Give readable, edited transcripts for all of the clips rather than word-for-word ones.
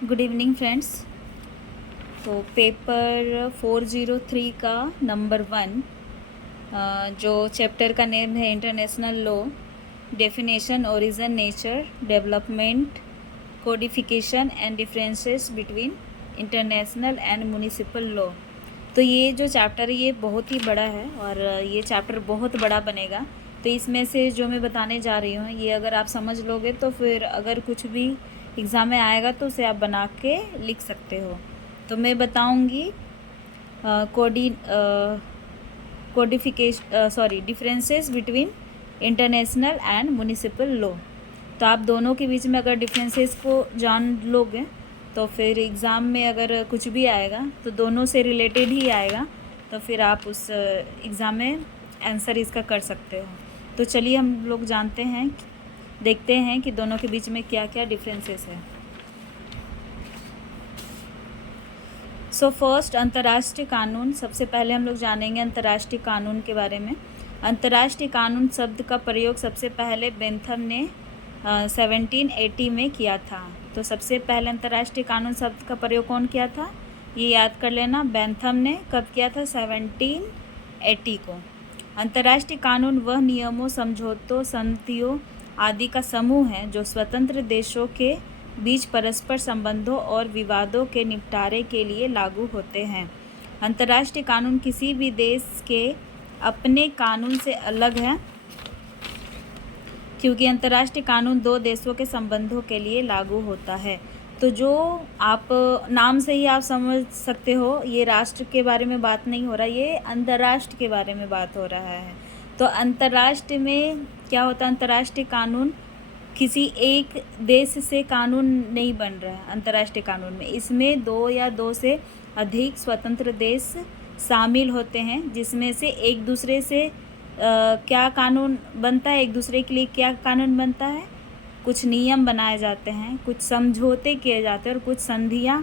Good evening friends. तो paper 403 का number 1 जो चैप्टर का नेम है international law, definition, origin, nature, development, codification and differences between international and municipal law. तो ये जो चैप्टर है ये बहुत ही बड़ा है और ये चैप्टर बहुत बड़ा बनेगा। तो इसमें से जो मैं बताने जा रही हूँ ये अगर आप समझ लोगे तो फिर अगर कुछ भी एग्ज़ाम में आएगा तो उसे आप बना के लिख सकते हो। तो मैं बताऊँगी differences between international and municipal law. तो आप दोनों के बीच में अगर डिफरेंसेस को जान लोगे तो फिर एग्ज़ाम में अगर कुछ भी आएगा तो दोनों से रिलेटेड ही आएगा, तो फिर आप उस एग्ज़ाम में आंसर इसका कर सकते हो। तो चलिए हम लोग देखते हैं कि दोनों के बीच में क्या क्या डिफरेंसेस है। सो फर्स्ट, अंतर्राष्ट्रीय कानून। सबसे पहले हम लोग जानेंगे अंतर्राष्ट्रीय कानून के बारे में। अंतर्राष्ट्रीय कानून शब्द का प्रयोग सबसे पहले बेंथम ने 1780 में किया था। तो सबसे पहले अंतर्राष्ट्रीय कानून शब्द का प्रयोग कौन किया था, ये याद कर लेना। बेंथम ने कब किया था, 1780 को। अंतर्राष्ट्रीय कानून वह नियमों, समझौतों, संधियों आदि का समूह है जो स्वतंत्र देशों के बीच परस्पर संबंधों और विवादों के निपटारे के लिए लागू होते हैं। अंतर्राष्ट्रीय कानून किसी भी देश के अपने कानून से अलग है, क्योंकि अंतर्राष्ट्रीय कानून दो देशों के संबंधों के लिए लागू होता है। तो जो आप नाम से ही आप समझ सकते हो, ये राष्ट्र के बारे में बात नहीं हो रहा, ये अंतर्राष्ट्र के बारे में बात हो रहा है। तो अंतर्राष्ट्र में क्या होता है, अंतर्राष्ट्रीय कानून किसी एक देश से कानून नहीं बन रहा है। अंतर्राष्ट्रीय कानून में इसमें दो या दो से अधिक स्वतंत्र देश शामिल होते हैं, जिसमें से एक दूसरे से क्या कानून बनता है, एक दूसरे के लिए क्या कानून बनता है, कुछ नियम बनाए जाते हैं, कुछ समझौते किए जाते हैं और कुछ संधियां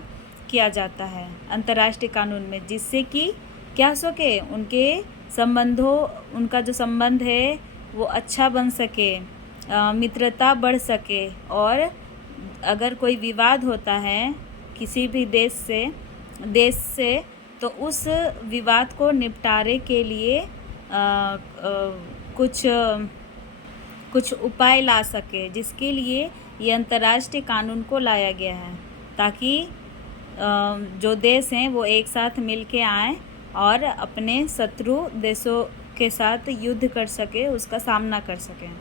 किया जाता है अंतर्राष्ट्रीय कानून में, जिससे कि क्या सके उनके संबंधों, उनका जो संबंध है वो अच्छा बन सके, मित्रता बढ़ सके। और अगर कोई विवाद होता है किसी भी देश से तो उस विवाद को निपटारे के लिए कुछ उपाय ला सके, जिसके लिए ये अंतर्राष्ट्रीय कानून को लाया गया है, ताकि जो देश हैं वो एक साथ मिल के आएँ और अपने शत्रु देशों के साथ युद्ध कर सके, उसका सामना कर सकें।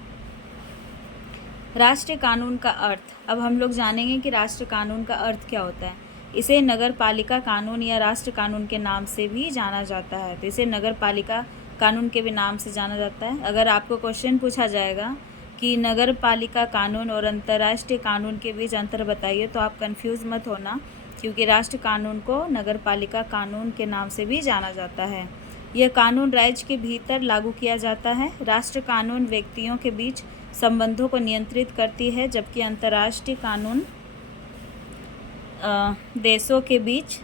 राष्ट्रीय कानून का अर्थ। अब हम लोग जानेंगे कि राष्ट्रीय कानून का अर्थ क्या होता है। इसे नगर पालिका कानून या राष्ट्र कानून के नाम से भी जाना जाता है। तो इसे नगर पालिका कानून के भी नाम से जाना जाता है। अगर आपको क्वेश्चन पूछा जाएगा कि नगर पालिका कानून और अंतर्राष्ट्रीय कानून के बीच अंतर बताइए, तो आप कंफ्यूज मत होना, क्योंकि राष्ट्र कानून को नगर पालिका कानून के नाम से भी जाना जाता है। यह कानून राज्य के भीतर लागू किया जाता है। राष्ट्र कानून व्यक्तियों के बीच संबंधों को नियंत्रित करती है, जबकि अंतर्राष्ट्रीय कानून देशों के बीच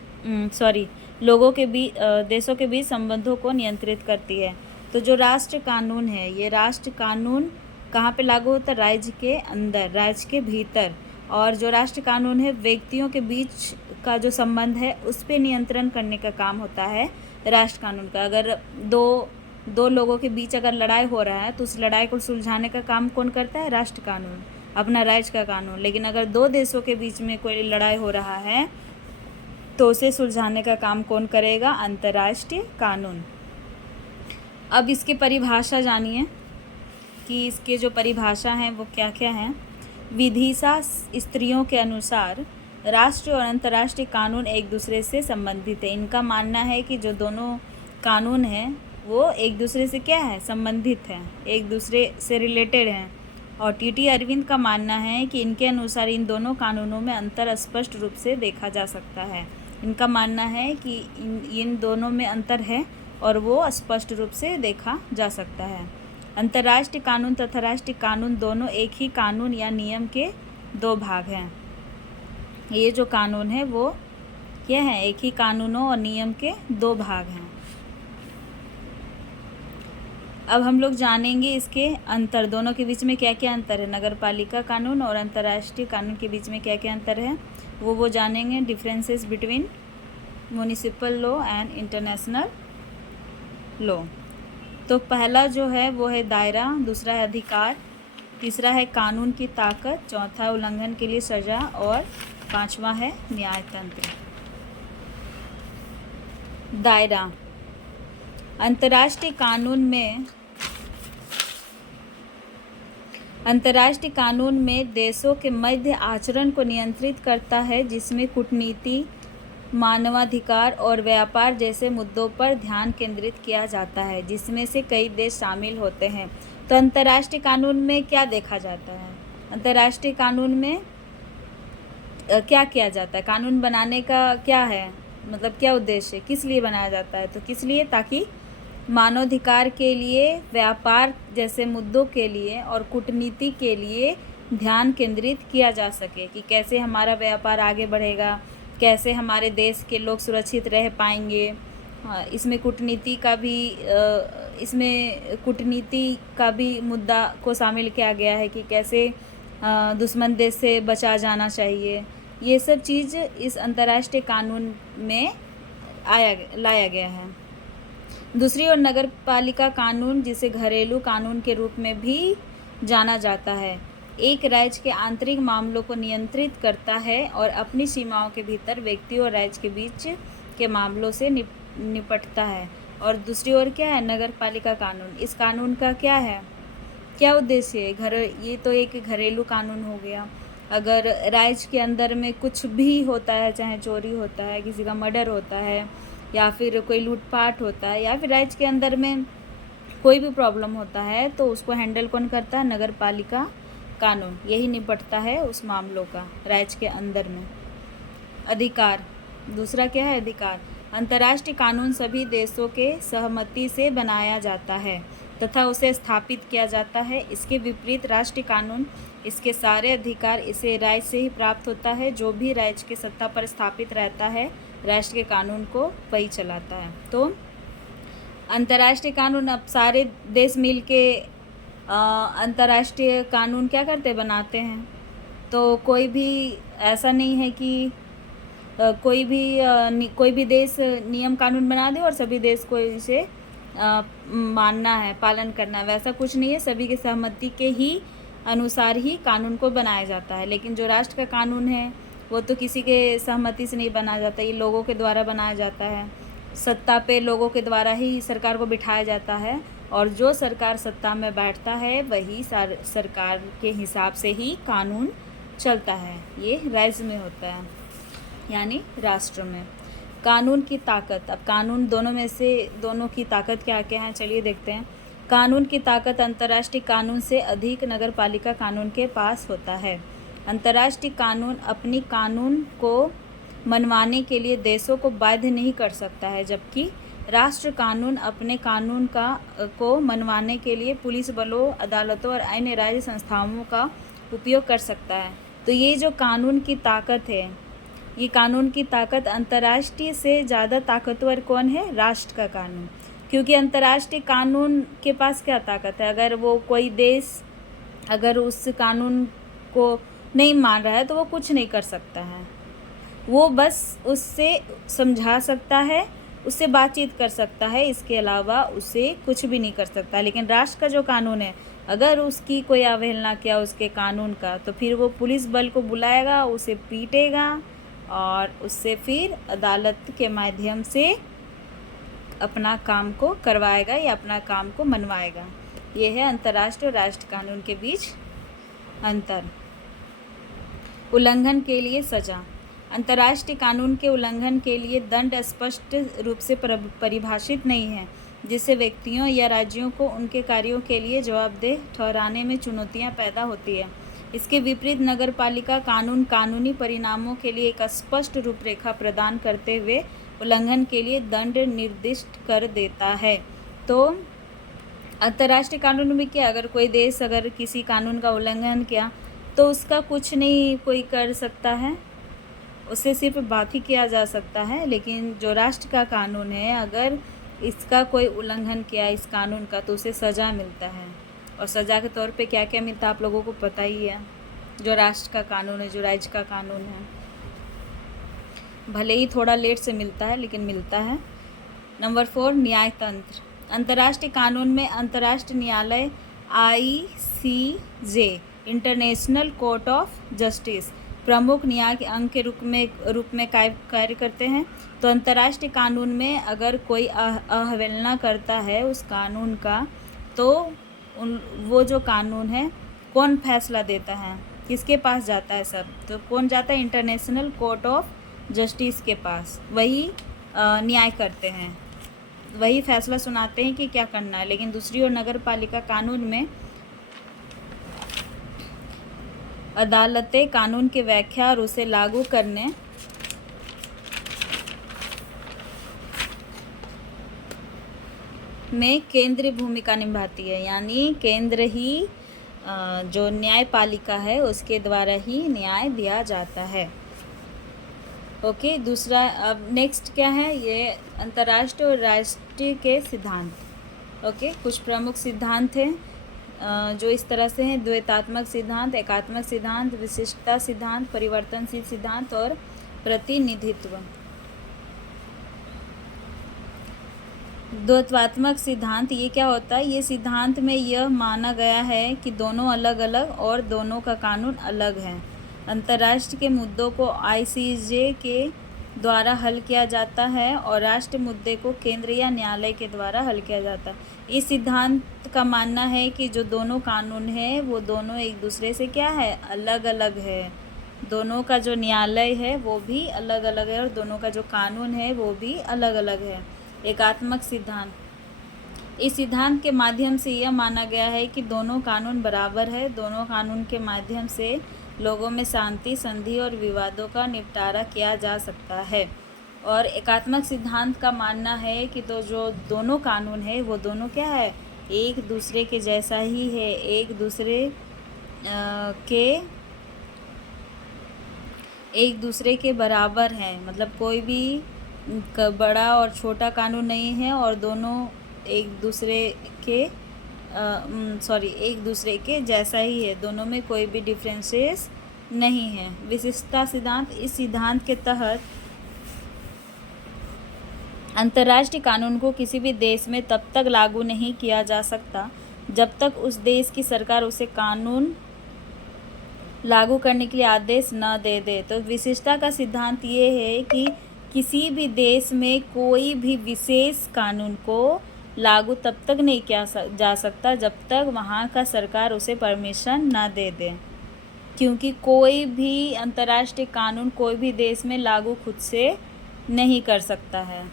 संबंधों को नियंत्रित करती है। तो जो राष्ट्र कानून है, ये राष्ट्र कानून कहाँ पे लागू होता है, राज्य के अंदर, राज्य के भीतर। और जो राष्ट्र कानून है व्यक्तियों के बीच का जो संबंध है उस पर नियंत्रण करने का काम होता है राष्ट्र कानून का। अगर दो लोगों के बीच अगर लड़ाई हो रहा है तो उस लड़ाई को सुलझाने का काम कौन करता है, राष्ट्र कानून, अपना राज्य का कानून। लेकिन अगर दो देशों के बीच में कोई लड़ाई हो रहा है तो उसे सुलझाने का काम कौन करेगा, अंतर्राष्ट्रीय कानून। अब इसकी परिभाषा जानिए कि इसके जो परिभाषा हैं वो क्या क्या हैं। विधिसा स्त्रियों के अनुसार राष्ट्रीय और अंतर्राष्ट्रीय कानून एक दूसरे से संबंधित है। इनका मानना है कि जो दोनों कानून हैं वो एक दूसरे से क्या है, संबंधित हैं, एक दूसरे से रिलेटेड हैं। और टी अरविंद का मानना है कि इनके अनुसार इन दोनों कानूनों में अंतर स्पष्ट रूप से देखा जा सकता है। इनका मानना है कि इन दोनों में अंतर है और वो स्पष्ट रूप से देखा जा सकता है। अंतर्राष्ट्रीय कानून तथा राष्ट्रीय कानून दोनों एक ही कानून या नियम के दो भाग हैं। ये जो कानून है वो क्या है, एक ही कानूनों और नियम के दो भाग हैं। अब हम लोग जानेंगे इसके अंतर, दोनों के बीच में क्या क्या अंतर है, नगर पालिका कानून और अंतर्राष्ट्रीय कानून के बीच में क्या क्या अंतर है वो जानेंगे। Differences between municipal law and international law. तो पहला जो है वो है दायरा, दूसरा है अधिकार, तीसरा है कानून की ताकत, चौथा है उल्लंघन के लिए सजा और पांचवा है न्यायतंत्र। दायरा। अंतर्राष्ट्रीय कानून में देशों के मध्य आचरण को नियंत्रित करता है, जिसमें कूटनीति, मानवाधिकार और व्यापार जैसे मुद्दों पर ध्यान केंद्रित किया जाता है, जिसमें से कई देश शामिल होते हैं। तो अंतर्राष्ट्रीय कानून में क्या देखा जाता है, अंतर्राष्ट्रीय कानून में क्या किया जाता है, कानून बनाने का क्या है, मतलब क्या उद्देश्य, किस लिए बनाया जाता है, तो किस लिए, ताकि मानवाधिकार के लिए, व्यापार जैसे मुद्दों के लिए और कूटनीति के लिए ध्यान केंद्रित किया जा सके कि कैसे हमारा व्यापार आगे बढ़ेगा, कैसे हमारे देश के लोग सुरक्षित रह पाएंगे। इसमें कूटनीति का भी मुद्दा को शामिल किया गया है कि कैसे दुश्मन देश से बचा जाना चाहिए। ये सब चीज़ इस अंतर्राष्ट्रीय कानून में लाया गया है। दूसरी ओर नगर पालिका कानून, जिसे घरेलू कानून के रूप में भी जाना जाता है, एक राज्य के आंतरिक मामलों को नियंत्रित करता है और अपनी सीमाओं के भीतर व्यक्ति और राज्य के बीच के मामलों से निपटता है। और दूसरी ओर क्या है, नगर पालिका कानून, इस कानून का क्या है, क्या उद्देश्य है, ये तो एक घरेलू कानून हो गया। अगर राज्य के अंदर में कुछ भी होता है, चाहे चोरी होता है, किसी का मर्डर होता है, या फिर कोई लूटपाट होता है, या फिर राज्य के अंदर में कोई भी प्रॉब्लम होता है, तो उसको हैंडल कौन करता है, नगर पालिका कानून, यही निपटता है उस मामलों का राज्य के अंदर में। अधिकार। दूसरा क्या है, अधिकार। अंतर्राष्ट्रीय कानून सभी देशों के सहमति से बनाया जाता है तथा उसे स्थापित किया जाता है। इसके विपरीत राष्ट्रीय कानून, इसके सारे अधिकार इसे राज्य से ही प्राप्त होता है। जो भी राज्य के सत्ता पर स्थापित रहता है, राष्ट्र के कानून को वही चलाता है। तो अंतर्राष्ट्रीय कानून, अब सारे देश मिल के अंतर्राष्ट्रीय कानून क्या करते, बनाते हैं। तो कोई भी ऐसा नहीं है कि कोई भी देश नियम कानून बना दे और सभी देश को इसे मानना है, पालन करना है, वैसा कुछ नहीं है। सभी की सहमति के ही अनुसार ही कानून को बनाया जाता है। लेकिन जो राष्ट्र का कानून है वो तो किसी के सहमति से नहीं बनाया जाता, ये लोगों के द्वारा बनाया जाता है। सत्ता पे लोगों के द्वारा ही सरकार को बिठाया जाता है, और जो सरकार सत्ता में बैठता है वही सरकार के हिसाब से ही कानून चलता है। ये राज्य में होता है, यानी राष्ट्र में। कानून की ताकत। अब कानून दोनों की ताकत क्या क्या है, चलिए देखते हैं। कानून की ताकत अंतर्राष्ट्रीय कानून से अधिक नगर पालिका कानून के पास होता है। अंतर्राष्ट्रीय कानून अपनी कानून को मनवाने के लिए देशों को बाध्य नहीं कर सकता है, जबकि राष्ट्र कानून अपने कानून को मनवाने के लिए पुलिस बलों, अदालतों और अन्य राज्य संस्थाओं का उपयोग कर सकता है। तो ये जो कानून की ताकत है, ये कानून की ताकत अंतर्राष्ट्रीय से ज़्यादा ताकतवर कौन है, राष्ट्र का कानून। क्योंकि अंतर्राष्ट्रीय कानून के पास क्या ताकत है, अगर वो कोई देश अगर उस कानून को नहीं मान रहा है तो वो कुछ नहीं कर सकता है, वो बस उससे समझा सकता है, उससे बातचीत कर सकता है, इसके अलावा उसे कुछ भी नहीं कर सकता। लेकिन राष्ट्र का जो कानून है, अगर उसकी कोई अवहेलना किया उसके कानून का, तो फिर वो पुलिस बल को बुलाएगा, उसे पीटेगा और उससे फिर अदालत के माध्यम से अपना काम को करवाएगा या अपना काम को मनवाएगा। ये है अंतर्राष्ट्रीय और राष्ट्र कानून के बीच अंतर। उल्लंघन के लिए सजा। अंतर्राष्ट्रीय कानून के उल्लंघन के लिए दंड स्पष्ट रूप से परिभाषित नहीं है, जिससे व्यक्तियों या राज्यों को उनके कार्यों के लिए जवाबदेह ठहराने में चुनौतियां पैदा होती है। इसके विपरीत नगरपालिका कानून कानूनी परिणामों के लिए एक स्पष्ट रूपरेखा प्रदान करते हुए उल्लंघन के लिए दंड निर्दिष्ट कर देता है। तो अंतर्राष्ट्रीय कानून में क्या, अगर कोई देश अगर किसी कानून का उल्लंघन किया तो उसका कुछ नहीं कोई कर सकता है, उससे सिर्फ बात ही किया जा सकता है। लेकिन जो राष्ट्र का कानून है, अगर इसका कोई उल्लंघन किया इस कानून का तो उसे सज़ा मिलता है। और सज़ा के तौर पे क्या क्या मिलता है आप लोगों को पता ही है। जो राष्ट्र का कानून है, जो राज्य का कानून है, भले ही थोड़ा लेट से मिलता है लेकिन मिलता है। नंबर 4, न्यायतंत्र। अंतर्राष्ट्रीय कानून में अंतर्राष्ट्रीय न्यायालय ICJ international court of justice प्रमुख न्याय के अंग के रूप में कार्य करते हैं। तो अंतर्राष्ट्रीय कानून में अगर कोई अवहेलना करता है उस कानून का, तो वो जो कानून है कौन फैसला देता है, किसके पास जाता है सब, तो कौन जाता है, इंटरनेशनल कोर्ट ऑफ जस्टिस के पास। वही न्याय करते हैं, वही फैसला सुनाते हैं कि क्या करना है। लेकिन दूसरी ओर नगर पालिका कानून में अदालतें कानून की व्याख्या और उसे लागू करने में केंद्रीय भूमिका निभाती है। यानी केंद्र ही जो न्यायपालिका है उसके द्वारा ही न्याय दिया जाता है। ओके, दूसरा अब नेक्स्ट क्या है, ये अंतर्राष्ट्रीय और राष्ट्रीय के सिद्धांत। ओके, कुछ प्रमुख सिद्धांत हैं जो इस तरह से हैं: द्वैतात्मक सिद्धांत, एकात्मक सिद्धांत, विशिष्टता सिद्धांत, परिवर्तनशील सिद्धांत और प्रतिनिधित्व। द्वैतात्मक सिद्धांत ये क्या होता है, ये सिद्धांत में यह माना गया है कि दोनों अलग अलग और दोनों का कानून अलग है। अंतर्राष्ट्रीय के मुद्दों को ICJ के द्वारा हल किया जाता है और राष्ट्रीय मुद्दे को केंद्र या न्यायालय के द्वारा हल किया जाता है। इस सिद्धांत का मानना है कि जो दोनों कानून हैं वो दोनों एक दूसरे से क्या है, अलग अलग है। दोनों का जो न्यायालय है वो भी अलग अलग है और दोनों का जो कानून है वो भी अलग अलग है। एकात्मक सिद्धांत, इस सिद्धांत के माध्यम से यह माना गया है कि दोनों कानून बराबर है। दोनों कानून के माध्यम से लोगों में शांति, संधि और विवादों का निपटारा किया जा सकता है। और एकात्मक सिद्धांत का मानना है कि तो जो दोनों कानून है वो दोनों क्या है, एक दूसरे के जैसा ही है, एक दूसरे के बराबर हैं। मतलब कोई भी बड़ा और छोटा कानून नहीं है और दोनों एक दूसरे के जैसा ही है, दोनों में कोई भी डिफरेंसेस नहीं है। विशिष्टता सिद्धांत, इस सिद्धांत के तहत अंतर्राष्ट्रीय कानून को किसी भी देश में तब तक लागू नहीं किया जा सकता जब तक उस देश की सरकार उसे कानून लागू करने के लिए आदेश न दे दे। तो विशिष्टता का सिद्धांत ये है कि किसी भी देश में कोई भी विशेष कानून को लागू तब तक नहीं किया जा सकता जब तक वहाँ का सरकार उसे परमिशन ना दे दे, क्योंकि कोई भी अंतर्राष्ट्रीय कानून कोई भी देश में लागू खुद से नहीं कर सकता है,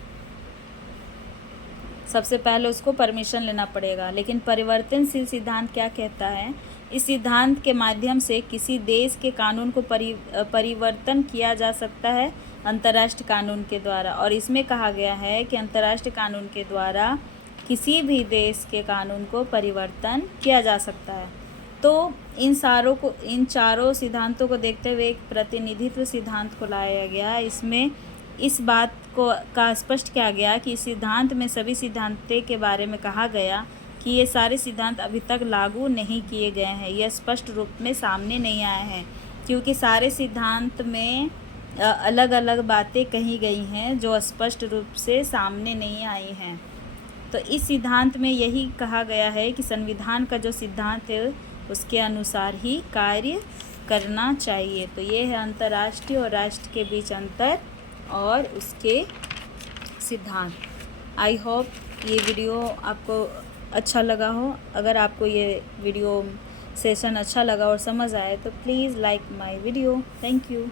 सबसे पहले उसको परमिशन लेना पड़ेगा। लेकिन परिवर्तनशील सिद्धांत क्या कहता है, इस सिद्धांत के माध्यम से किसी देश के कानून को परिवर्तन किया जा सकता है अंतर्राष्ट्रीय कानून के द्वारा। और इसमें कहा गया है कि अंतर्राष्ट्रीय कानून के द्वारा किसी भी देश के कानून को परिवर्तन किया जा सकता है। तो इन चारों सिद्धांतों को देखते हुए एक प्रतिनिधित्व सिद्धांत को लाया गया। इसमें इस बात का स्पष्ट किया गया कि इस सिद्धांत में सभी सिद्धांतों के बारे में कहा गया कि ये सारे सिद्धांत अभी तक लागू नहीं किए गए हैं, यह स्पष्ट रूप में सामने नहीं आए हैं, क्योंकि सारे सिद्धांत में अलग अलग बातें कही गई हैं जो स्पष्ट रूप से सामने नहीं आई हैं। तो इस सिद्धांत में यही कहा गया है कि संविधान का जो सिद्धांत है उसके अनुसार ही कार्य करना चाहिए। तो ये है अंतर्राष्ट्रीय और राष्ट्र के बीच अंतर और उसके सिद्धांत। आई होप ये वीडियो आपको अच्छा लगा हो। अगर आपको ये वीडियो सेशन अच्छा लगा और समझ आए तो please like my video. Thank you.